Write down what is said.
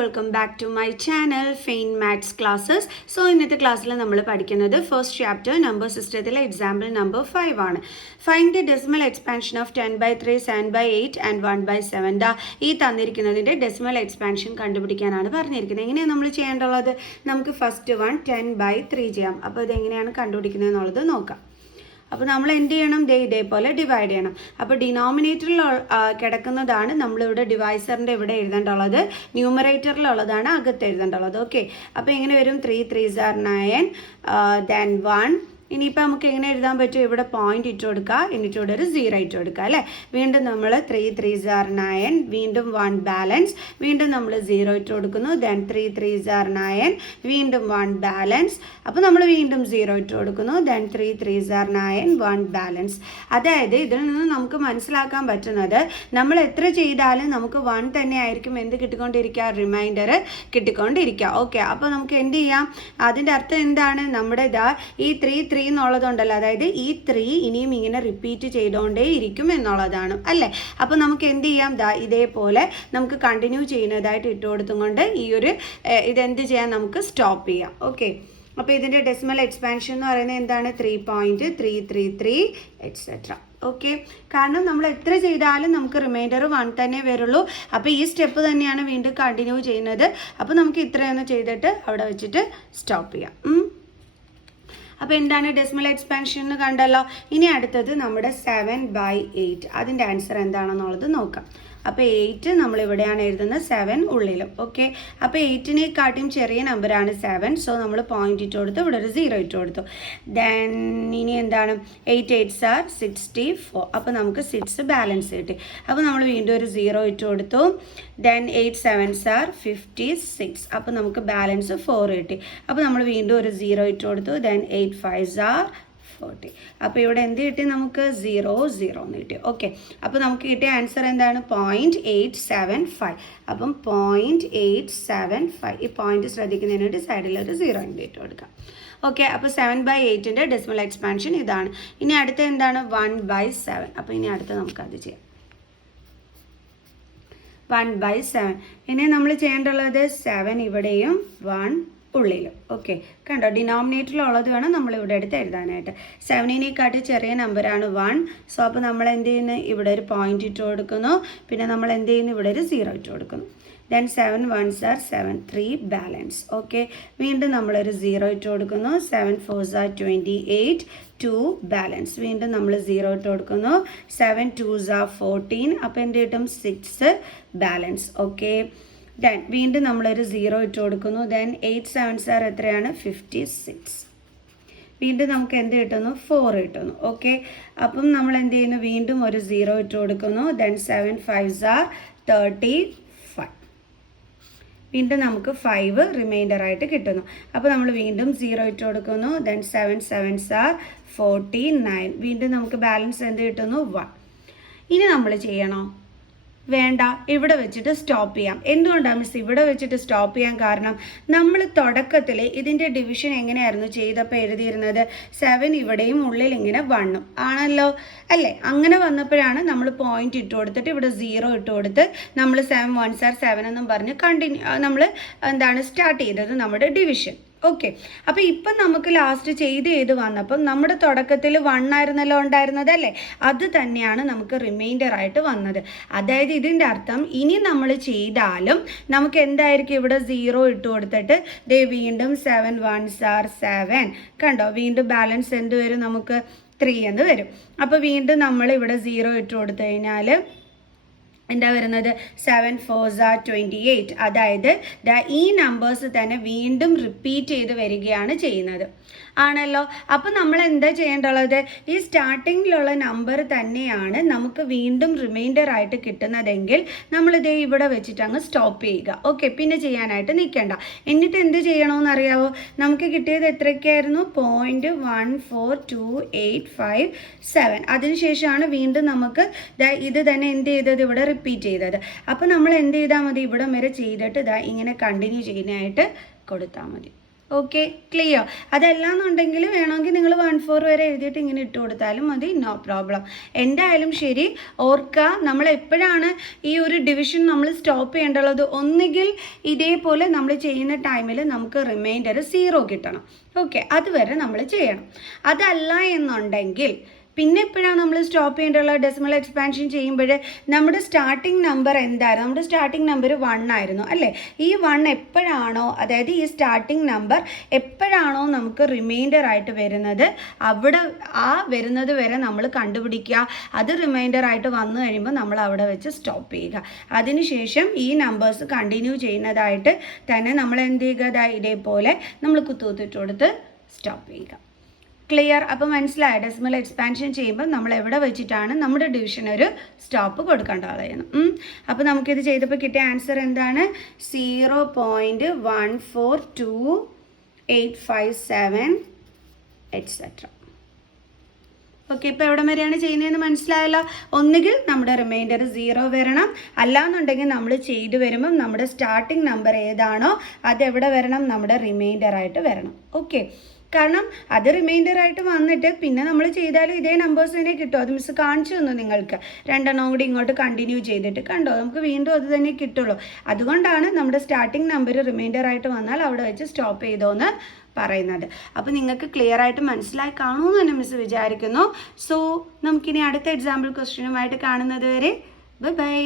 Welcome back to my channel fine maths classes. So ഇന്നത്തെ ക്ലാസ്സിൽ നമ്മൾ പഠിക്കുന്നത് ഫസ്റ്റ് ചാപ്റ്റർ നമ്പർ സിസ്റ്റത്തിലെ എക്സാമ്പിൾ നമ്പർ 5 ആണ്. Find the decimal expansion of 10/3, 7/8 and 1/7. ഈ തന്നിരിക്കുന്നതിൻ്റെ ഡെസിമൽ എക്സ്പാൻഷൻ കണ്ടുപിടിക്കാനാണ് പറഞ്ഞിരിക്കുന്നത്. എങ്ങനെയാണ് നമ്മൾ ചെയ്യേണ്ടുള്ളത്? നമുക്ക് ഫസ്റ്റ് 10/3 ചെയ്യാം. അപ്പോൾ ഇതെങ്ങനെയാണ് കണ്ടുപിടിക്കുന്നത് എന്നുള്ളത് നോക്കാം. അപ്പോൾ നമ്മൾ എന്ത് ചെയ്യണം? ഇതേപോലെ ഡിവൈഡ് ചെയ്യണം. അപ്പോൾ ഡിനോമിനേറ്ററിൽ കിടക്കുന്നതാണ് നമ്മളിവിടെ ഡിവൈസറിൻ്റെ ഇവിടെ എഴുതേണ്ടുള്ളത്, ന്യൂമറേറ്ററിലുള്ളതാണ് അകത്ത് എഴുതേണ്ടുള്ളത്. ഓക്കെ, അപ്പോൾ എങ്ങനെ വരും? 3 3s are 9, then 1. ഇനിയിപ്പോൾ നമുക്ക് എങ്ങനെ എഴുതാൻ പറ്റും? ഇവിടെ പോയിന്റ് ഇട്ട് കൊടുക്കുക, എന്നിട്ട് ഇവിടെ ഒരു 0 ഇട്ട് കൊടുക്കുക അല്ലേ. വീണ്ടും നമ്മൾ 3 3s are 9, വീണ്ടും 1 ബാലൻസ്, വീണ്ടും നമ്മൾ 0 ഇട്ട് കൊടുക്കുന്നു, ദെൻ 3 3s are 9, വീണ്ടും 1 ബാലൻസ്, അപ്പോൾ നമ്മൾ വീണ്ടും 0 ഇട്ട് കൊടുക്കുന്നു, ദെൻ 3 3s are 9, 1 ബാലൻസ്. അതായത് ഇതിൽ നിന്ന് നമുക്ക് മനസ്സിലാക്കാൻ പറ്റുന്നത് നമ്മൾ എത്ര ചെയ്താലും നമുക്ക് 1 തന്നെ ആയിരിക്കും എന്ത് കിട്ടിക്കൊണ്ടിരിക്കുക? റിമൈൻഡർ കിട്ടിക്കൊണ്ടിരിക്കുക. ഓക്കെ, അപ്പോൾ നമുക്ക് എന്ത് ചെയ്യാം? അതിൻ്റെ അർത്ഥം എന്താണ്? നമ്മുടെ ഈ 3 എന്നുള്ളതുണ്ടല്ലോ, അതായത് ഈ 3 ഇനിയും ഇങ്ങനെ റിപ്പീറ്റ് ചെയ്തുകൊണ്ടേ ഇരിക്കും എന്നുള്ളതാണ് അല്ലേ. അപ്പോൾ നമുക്ക് എന്ത് ചെയ്യാം? ഇതേപോലെ നമുക്ക് കണ്ടിന്യൂ ചെയ്യുന്നതായിട്ട് ഇട്ട് കൊടുത്തും കൊണ്ട് ഈ ഒരു ഇതെന്ത് ചെയ്യാം? നമുക്ക് സ്റ്റോപ്പ് ചെയ്യാം. ഓക്കെ, അപ്പോൾ ഇതിൻ്റെ ഡെസിമൽ എക്സ്പാൻഷൻ എന്ന് പറയുന്നത് എന്താണ്? 3.333 എക്സെട്ര. ഓക്കെ, കാരണം നമ്മൾ എത്ര ചെയ്താലും നമുക്ക് റിമൈൻഡർ 1 തന്നെ വരുള്ളൂ. അപ്പോൾ ഈ സ്റ്റെപ്പ് തന്നെയാണ് വീണ്ടും കണ്ടിന്യൂ ചെയ്യുന്നത്. അപ്പോൾ നമുക്ക് ഇത്രയൊന്ന് ചെയ്തിട്ട് അവിടെ വെച്ചിട്ട് സ്റ്റോപ്പ് ചെയ്യാം. അപ്പോൾ എന്താണ് ഡെസിമൽ എക്സ്പാൻഷൻ എന്ന് കണ്ടല്ലോ. ഇനി അടുത്തത് നമ്മുടെ 7/8. അതിൻ്റെ ആൻസർ എന്താണെന്നുള്ളത് നോക്കാം. അപ്പോൾ 8 നമ്മളിവിടെയാണ് എഴുതുന്നത്, 7 ഉള്ളിലും. ഓക്കെ, അപ്പോൾ 8-നെക്കാട്ടിയും ചെറിയ നമ്പറാണ് 7. സോ നമ്മൾ പോയിന്റ് ഇട്ട് കൊടുത്തു, ഇവിടെ ഒരു 0 ഇട്ട് കൊടുത്തു. ദെൻ ഇനി എന്താണ്? 8 8s are 64. അപ്പോൾ നമുക്ക് 6 ബാലൻസ് കിട്ടി. അപ്പോൾ നമ്മൾ വീണ്ടും ഒരു 0 ഇട്ട് കൊടുത്തു. Then 8 7s are 56. അപ്പോൾ നമുക്ക് ബാലൻസ് 4 കിട്ടി. അപ്പോൾ നമ്മൾ വീണ്ടും ഒരു 0 ഇട്ട് കൊടുത്തു. Then 8 5s are 40. അപ്പോൾ ഇവിടെ എന്ത് കിട്ടി? നമുക്ക് 0 0 എന്ന് കിട്ടി. ഓക്കെ, അപ്പോൾ നമുക്ക് കിട്ടിയ ആൻസർ എന്താണ്? 0.875. അപ്പം 0.875. ഈ പോയിന്റ് ശ്രദ്ധിക്കുന്നതിനായിട്ട് സൈഡിലൊരു 0 ഇട്ട് കൊടുക്കാം. ഓക്കെ, അപ്പോൾ 7/8ൻ്റെ ഡെസിമൽ എക്സ്പാൻഷൻ ഇതാണ്. ഇനി അടുത്ത എന്താണ്? 1/7. അപ്പോൾ ഇനി അടുത്ത നമുക്കത് ചെയ്യാം. 1/7. ഇനി നമ്മൾ ചെയ്യേണ്ടുള്ളത് 7 ഇവിടെയും 1 ഉള്ളിലും. ഓക്കെ, കണ്ടോ? ഡിനോമിനേറ്ററിലുള്ളത് വേണം നമ്മൾ ഇവിടെ എടുത്ത് എഴുതാനായിട്ട്. 7-നെക്കാട്ടി ചെറിയ നമ്പറാണ് 1. സോ അപ്പോൾ നമ്മൾ എന്ത് ചെയ്യുന്നു? ഇവിടെ ഒരു പോയിന്റ് ഇട്ട് കൊടുക്കുന്നു, പിന്നെ നമ്മൾ എന്ത് ചെയ്യുന്നു? ഇവിടെ ഒരു 0 ഇട്ട് കൊടുക്കുന്നു. Then 7 1s are 7, 3 balance. Okay, വീണ്ടും നമ്മളൊരു 0 ഇട്ട് കൊടുക്കുന്നു. 7 4s are 28, 2 ബാലൻസ്. വീണ്ടും നമ്മൾ 0 ഇട്ട് കൊടുക്കുന്നു. 7 2s are 14. അപ്പോൾ എന്ത് കിട്ടും? 6 ബാലൻസ്. ഓക്കെ, ദെൻ വീണ്ടും നമ്മളൊരു 0 ഇട്ട് കൊടുക്കുന്നു. ദെൻ 8 7s are എത്രയാണ്? 56. വീണ്ടും നമുക്ക് എന്ത് കിട്ടുന്നു? 4 കിട്ടുന്നു. ഓക്കെ, അപ്പം നമ്മൾ എന്ത് ചെയ്യുന്നു? വീണ്ടും ഒരു 0 ഇട്ട് കൊടുക്കുന്നു. Then 7 5s are 35. വീണ്ടും നമുക്ക് 5 റിമൈൻഡർ ആയിട്ട് കിട്ടുന്നു. അപ്പോൾ നമ്മൾ വീണ്ടും 0 ഇട്ട് കൊടുക്കുന്നു. Then 7 7s are 49. വീണ്ടും നമുക്ക് ബാലൻസ് എന്ത് കിട്ടുന്നു? 1. ഇനി നമ്മൾ ചെയ്യണോ? വേണ്ട, ഇവിടെ വെച്ചിട്ട് സ്റ്റോപ്പ് ചെയ്യാം. എന്തുകൊണ്ടാണ് മിസ് ഇവിടെ വെച്ചിട്ട് സ്റ്റോപ്പ് ചെയ്യാൻ കാരണം? നമ്മൾ തുടക്കത്തിൽ ഇതിൻ്റെ ഡിവിഷൻ എങ്ങനെയായിരുന്നു ചെയ്തപ്പോൾ എഴുതിയിരുന്നത്? 7 ഇവിടെയും ഉള്ളിൽ ഇങ്ങനെ 1 ആണല്ലോ അല്ലേ. അങ്ങനെ വന്നപ്പോഴാണ് നമ്മൾ പോയിന്റ് ഇട്ട് കൊടുത്തിട്ട് ഇവിടെ 0 ഇട്ട് കൊടുത്ത് നമ്മൾ 7 1s are 7 എന്നും പറഞ്ഞ് നമ്മൾ എന്താണ് സ്റ്റാർട്ട് ചെയ്തത്? നമ്മുടെ ഡിവിഷൻ. ഓക്കെ, അപ്പോൾ ഇപ്പം നമുക്ക് ലാസ്റ്റ് ചെയ്ത് വന്നപ്പം നമ്മുടെ തുടക്കത്തിൽ 1 ആയിരുന്നല്ലോ ഉണ്ടായിരുന്നത് അല്ലേ. അത് തന്നെയാണ് നമുക്ക് റിമൈൻഡർ ആയിട്ട് വന്നത്. അതായത് ഇതിൻ്റെ അർത്ഥം ഇനി നമ്മൾ ചെയ്താലും നമുക്ക് എന്തായിരിക്കും? ഇവിടെ 0 ഇട്ട് കൊടുത്തിട്ട് വീണ്ടും 7 1s are 7. കണ്ടോ? വീണ്ടും ബാലൻസ് എന്ത് വരും? നമുക്ക് 3 എന്ന് വരും. അപ്പോൾ വീണ്ടും നമ്മൾ ഇവിടെ 0 ഇട്ട് കൊടുത്തു കഴിഞ്ഞാൽ എന്താ വരുന്നത്? 7 4s are 28. അതായത് ഈ നമ്പേഴ്സ് തന്നെ വീണ്ടും റിപ്പീറ്റ് ചെയ്ത് വരികയാണ് ചെയ്യുന്നത് ആണല്ലോ. അപ്പം നമ്മൾ എന്താ ചെയ്യേണ്ടുള്ളത്? ഈ സ്റ്റാർട്ടിങ്ങിലുള്ള നമ്പർ തന്നെയാണ് നമുക്ക് വീണ്ടും റിമൈൻഡർ ആയിട്ട് കിട്ടുന്നതെങ്കിൽ നമ്മളിത് ഇവിടെ വെച്ചിട്ട് അങ്ങ് സ്റ്റോപ്പ് ചെയ്യുക. ഓക്കെ, പിന്നെ ചെയ്യാനായിട്ട് നിൽക്കേണ്ട. എന്നിട്ട് എന്ത് ചെയ്യണമെന്ന് അറിയാവോ? നമുക്ക് കിട്ടിയത് എത്രയ്ക്കായിരുന്നു? 0.14285 അതിനുശേഷമാണ് വീണ്ടും നമുക്ക് ഇത് തന്നെ എന്ത് ചെയ്തത്? ഇവിടെ റിപ്പീറ്റ് ചെയ്തത്. അപ്പോൾ നമ്മൾ എന്ത് ചെയ്താൽ മതി? ഇവിടെ വരെ ചെയ്തിട്ട് ഇങ്ങനെ കണ്ടിന്യൂ ചെയ്യാനായിട്ട് കൊടുത്താൽ മതി. Okay, clear. അതല്ലാന്നുണ്ടെങ്കിൽ വേണമെങ്കിൽ നിങ്ങൾ 1-4 വരെ എഴുതിയിട്ട് ഇങ്ങനെ ഇട്ട് കൊടുത്താലും മതി, നോ പ്രോബ്ലം. എന്തായാലും ശരി, ഓർക്കുക നമ്മൾ എപ്പോഴാണ് ഈ ഒരു ഡിവിഷൻ നമ്മൾ സ്റ്റോപ്പ് ചെയ്യേണ്ടുള്ളത്, ഒന്നുകിൽ ഇതേപോലെ നമ്മൾ ചെയ്യുന്ന ടൈമിൽ നമുക്ക് റിമൈൻഡർ 0 കിട്ടണം. ഓക്കെ, അതുവരെ നമ്മൾ ചെയ്യണം. അതല്ല എന്നുണ്ടെങ്കിൽ പിന്നെ എപ്പോഴാണ് നമ്മൾ സ്റ്റോപ്പ് ചെയ്യേണ്ടുള്ള ഡെസിമൽ എക്സ്പാൻഷൻ ചെയ്യുമ്പോൾ നമ്മുടെ സ്റ്റാർട്ടിംഗ് നമ്പർ എന്തായിരുന്നു? നമ്മുടെ സ്റ്റാർട്ടിംഗ് നമ്പർ 1 ആയിരുന്നു അല്ലേ? ഈ 1 എപ്പോഴാണോ, അതായത് ഈ സ്റ്റാർട്ടിംഗ് നമ്പർ എപ്പോഴാണോ നമുക്ക് റിമൈൻഡർ ആയിട്ട് വരുന്നത്, അവിടെ വരുന്നത് വരെ നമ്മൾ കണ്ടുപിടിക്കുക. അത് റിമൈൻഡർ ആയിട്ട് വന്നു കഴിയുമ്പോൾ നമ്മൾ അവിടെ വെച്ച് സ്റ്റോപ്പ് ചെയ്യുക. അതിനുശേഷം ഈ നമ്പേഴ്സ് കണ്ടിന്യൂ ചെയ്യുന്നതായിട്ട് തന്നെ നമ്മൾ എന്ത് ചെയ്യുക, ഇതേപോലെ നമ്മൾ കുത്തുകുത്തിട്ട് കൊടുത്ത് സ്റ്റോപ്പ് ചെയ്യുക. ക്ലിയർ? അപ്പോൾ മനസ്സിലായ ഡെസിമൽ എക്സ്പാൻഷൻ ചെയ്യുമ്പോൾ നമ്മൾ എവിടെ വെച്ചിട്ടാണ് നമ്മുടെ ഡിവിഷൻ ഒരു സ്റ്റോപ്പ് കൊടുക്കേണ്ടതാണ്. അപ്പോൾ നമുക്കിത് ചെയ്തപ്പോൾ കിട്ടിയ ആൻസർ എന്താണ്? 0.14285 എറ്റ്സെട്ര. ഓക്കെ, ഇപ്പോൾ എവിടെ വരെയാണ് ചെയ്യുന്നതെന്ന് മനസ്സിലായല്ലോ. ഒന്നുകിൽ നമ്മുടെ റിമൈൻഡർ 0 വരണം, അല്ലാന്നുണ്ടെങ്കിൽ നമ്മൾ ചെയ്തു വരുമ്പം നമ്മുടെ സ്റ്റാർട്ടിംഗ് നമ്പർ ഏതാണോ അതെവിടെ വരണം? നമ്മുടെ റിമൈൻഡർ ആയിട്ട് വരണം. ഓക്കെ, കാരണം അത് റിമൈൻഡർ ആയിട്ട് വന്നിട്ട് പിന്നെ നമ്മൾ ചെയ്താലും ഇതേ നമ്പേഴ്സ് തന്നെ കിട്ടും. അത് മിസ് കാണിച്ചു തന്നു നിങ്ങൾക്ക്. 2 എണ്ണം കൂടി ഇങ്ങോട്ട് കണ്ടിന്യൂ ചെയ്തിട്ട് കണ്ടോ, നമുക്ക് വീണ്ടും അത് തന്നെ കിട്ടുള്ളൂ. അതുകൊണ്ടാണ് നമ്മുടെ സ്റ്റാർട്ടിംഗ് നമ്പർ റിമൈൻഡർ ആയിട്ട് വന്നാൽ അവിടെ വെച്ച് സ്റ്റോപ്പ് ചെയ്തോന്ന് പറയുന്നത്. അപ്പോൾ നിങ്ങൾക്ക് ക്ലിയർ ആയിട്ട് മനസ്സിലായി കാണുമെന്ന് തന്നെ മിസ് വിചാരിക്കുന്നു. സോ നമുക്കിനി അടുത്ത എക്സാമ്പിൾ ക്വസ്റ്റ്യനുമായിട്ട് കാണുന്നത് വരെ ബൈ ബൈ.